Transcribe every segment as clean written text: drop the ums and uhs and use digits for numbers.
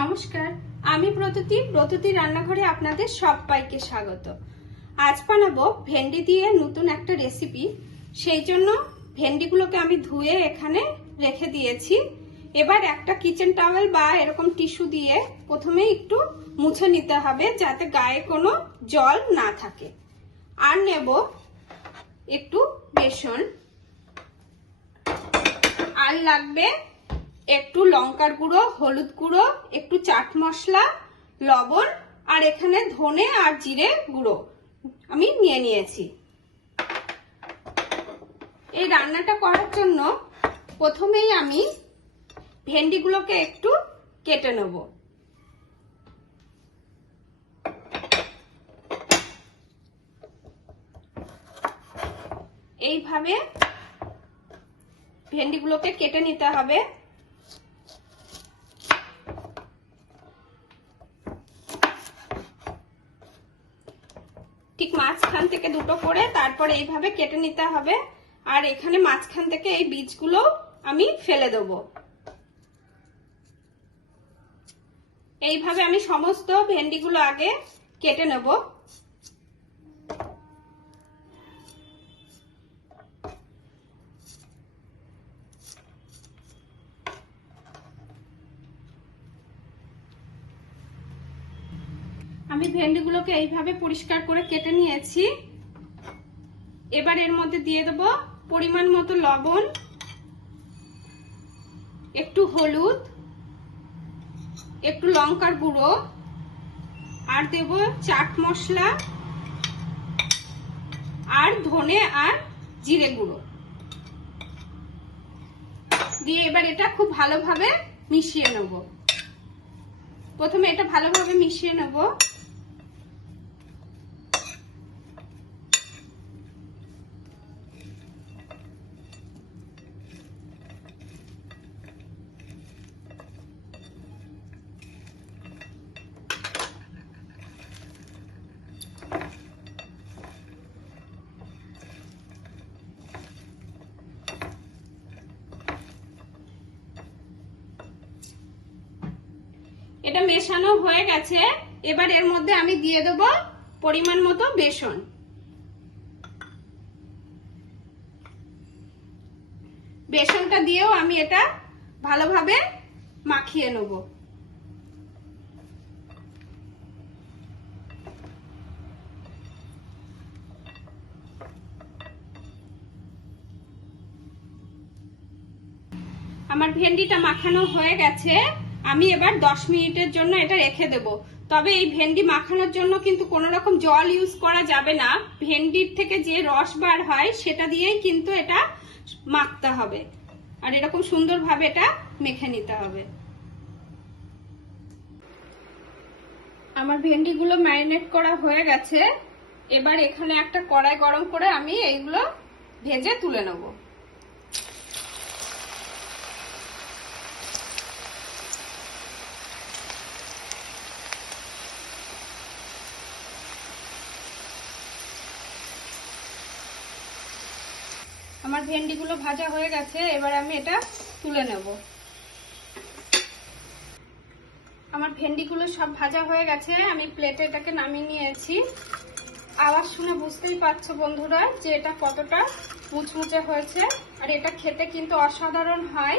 নমস্কার, আমি ব্রততী রান্নাঘরে আপনাদের সবাইকে স্বাগত। আজ বানাবো ভেন্ডি দিয়ে নতুন একটা রেসিপি। সেই জন্য ভেন্ডিগুলোকে আমি ধুয়ে এখানে রেখে দিয়েছি। এবার একটা কিচেন টাওয়েল বা এরকম টিস্যু দিয়ে প্রথমে একটু মুছে নিতে হবে যাতে গায়ে কোনো জল না থাকে। আর নেব একটু বেসন, আর লাগবে একটু লঙ্কার গুঁড়ো, হলুদ গুঁড়ো, একটু চাট মশলা, লবণ, আর এখানে ধনে আর জিরে গুঁড়ো আমি নিয়ে নিয়েছি। এই রান্নাটা করার জন্য প্রথমেই আমি ভেন্ডিগুলোকে একটু কেটে নেব। এইভাবে ভেন্ডিগুলোকে কেটে নিতে হবে। ঠিক মাঝখান থেকে দুটো করে তারপরে এইভাবে কেটে নিতে হবে। আর এখানে মাঝখান থেকে এই বীজগুলো আমি ফেলে দেব। এইভাবে আমি সমস্ত ভেন্ডিগুলো আগে কেটে নেব। আমি ভেন্ডিগুলোকে এইভাবে পরিষ্কার করে কেটে নিয়েছি। এবার এর মধ্যে দিয়ে দেব পরিমাণ মতো লবণ, একটু হলুদ, একটু লঙ্কার গুঁড়ো, আর দেব চাট মশলা, আর ধনে আর জিরে গুঁড়ো দিয়ে এবার এটা খুব ভালোভাবে মিশিয়ে নেব। প্রথমে এটা ভালোভাবে মিশিয়ে নেব। এটা মেশানো হয়ে গেছে। এবার এর মধ্যে আমি দিয়ে দেব পরিমাণ মতো বেসন। বেসনটা দিয়েও আমি এটা ভালোভাবে মাখিয়ে নেব। আমার ভেন্ডিটা মাখানো হয়ে গেছে। আমি এবার 10 মিনিটের জন্য এটা রেখে দেব। তবে এই ভেন্ডি মাখানোর জন্য কিন্তু কোনো রকম জল ইউজ করা যাবে না। ভেন্ডির থেকে যে রস বার হয় সেটা দিয়েই কিন্তু এটা মাখতে হবে। আর এরকম সুন্দরভাবে এটা মেখে নিতে হবে। আমার ভেন্ডিগুলো ম্যারিনেট করা হয়ে গেছে। এবার এখানে একটা কড়াই গরম করে আমি এইগুলো ভেজে তুলে নেব। আমার ভেন্ডিগুলো ভাজা হয়ে গেছে। এবার আমি এটা তুলে নেব। আমার ভেন্ডিগুলো সব ভাজা হয়ে গেছে। আমি প্লেটে এটাকে নামিয়ে নিয়েছি। আওয়াজ শুনে বুঝতেই পারছো বন্ধুরা যে এটা কতটা মুচমুচে হয়েছে। আর এটা খেতে কিন্তু অসাধারণ হয়।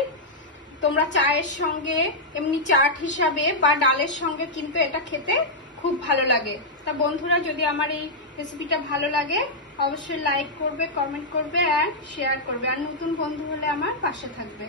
তোমরা চায়ের সঙ্গে, এমনি চাট হিসাবে বা ডালের সঙ্গে কিন্তু এটা খেতে খুব ভালো লাগে। তা বন্ধুরা, যদি আমার এই রেসিপিটা ভালো লাগে অবশ্যই লাইক করবে, কমেন্ট করবে আর শেয়ার করবে। আর নতুন বন্ধু হলে আমার পাশে থাকবে।